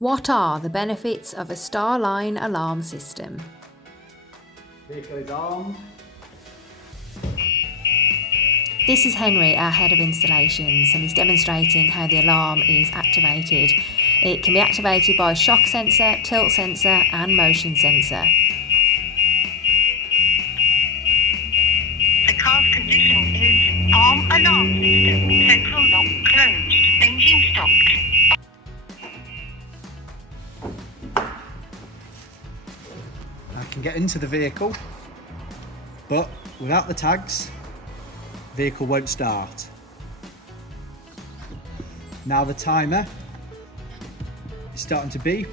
What are the benefits of a Starline alarm system? Vehicle is armed. This is Henry, our head of installations, and he's demonstrating how the alarm is activated. It can be activated by shock sensor, tilt sensor and motion sensor. The car's condition is arm alarm system, central lock closed, engine stopped. I can get into the vehicle, but without the tags, vehicle won't start. Now the timer is starting to beep.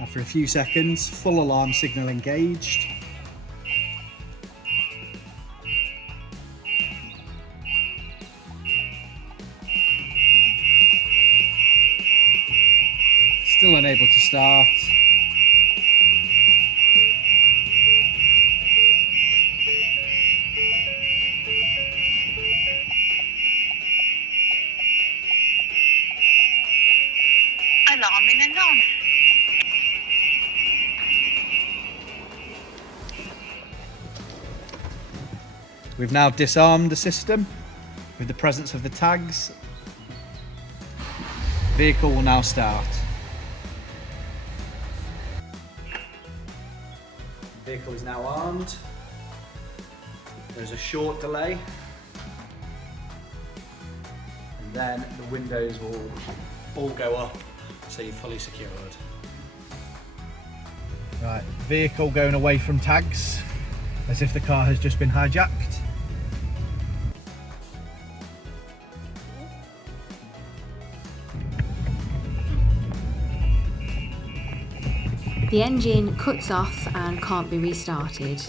After a few seconds, full alarm signal engaged. Still unable to start. Alarming alarm. We've now disarmed the system with the presence of the tags. Vehicle will now start. Vehicle is now armed. There's a short delay. And then the windows will all go up so you're fully secured. Right, vehicle going away from tags as if the car has just been hijacked. The engine cuts off and can't be restarted.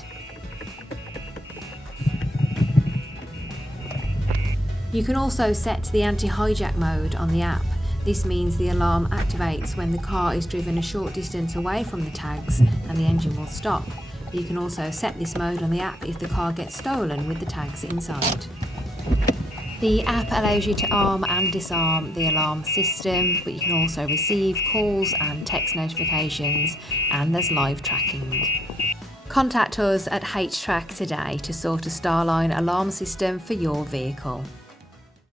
You can also set the anti-hijack mode on the app. This means the alarm activates when the car is driven a short distance away from the tags and the engine will stop. You can also set this mode on the app if the car gets stolen with the tags inside. The app allows you to arm and disarm the alarm system, but you can also receive calls and text notifications, and there's live tracking. Contact us at HTrack today to sort a Starline alarm system for your vehicle.